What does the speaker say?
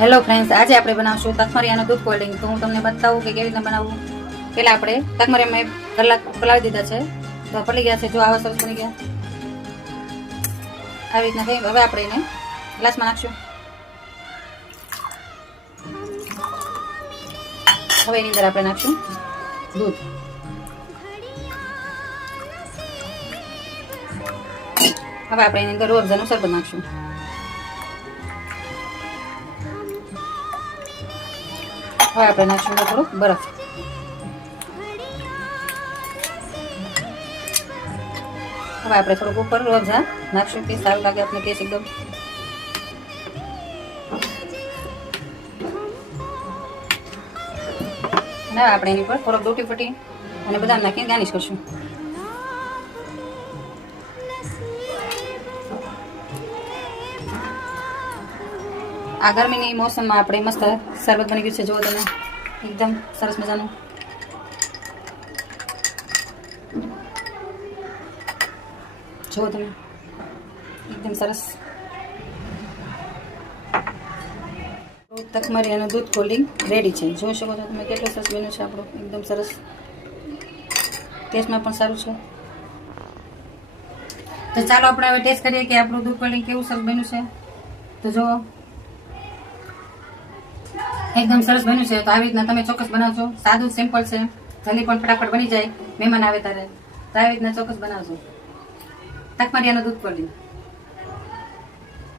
Hello friends, આજે આપણે બનાવશું તકમરિયાનું દૂધ કોલ્ડ. તો હું તમને બતાવું કે કેવી રીતના બનાવવું. પહેલાં આપણે તકમરિયા મેં કલાક પલાળી દીધા છે, તો પડી ગયા છે. જો આવા સરસ બની ગયા, આવી રીતના થઈ. હવે આપણે એને ગ્લાસમાં નાખશું. હવે એની અંદર આપણે નાખશું દૂધ. હવે આપણે એની અંદર રૂઅફઝાનું શરબત નાખશું. હવે આપણે નાખશું થોડુંક બરફ. હવે આપણે થોડુંક ઉપર રૂઅફઝા નાખશું કે સારું લાગે આપણે ટેસ્ટ એકદમ. અને આપણે એની પર થોડોક ડૂટી ફૂટી અને બદામ નાખીને ગાર્નિશ કરશું. આ ગરમીની મોસમમાં આપણે મસ્ત શરબત બની ગયું છે. જુઓ તમે, એકદમ સરસ મજાનું. જુઓ તમે, એકદમ સરસ તકમરિયાનું દૂધ કોલ્ડ રેડી છે. જોઈ શકો છો તમે કેટલું સરસ બન્યું છે આપણું, એકદમ સરસ. ટેસ્ટમાં પણ સારું છે. તો ચાલો આપણે હવે ટેસ્ટ કરીએ કે આપણું દૂધ કોલ્ડ કેવું સરસ બન્યું છે. તો જો એકદમ સરસ બન્યું છે. તો આવી રીતના તમે ચોક્કસ બનાવજો. સાદું સિમ્પલ છે, જલ્દી પણ ફટાફટ બની જાય. મહેમાન આવે ત્યારે તો આવી રીતના ચોક્કસ બનાવજો તકમરિયાનું દૂધ કોલ્ડ.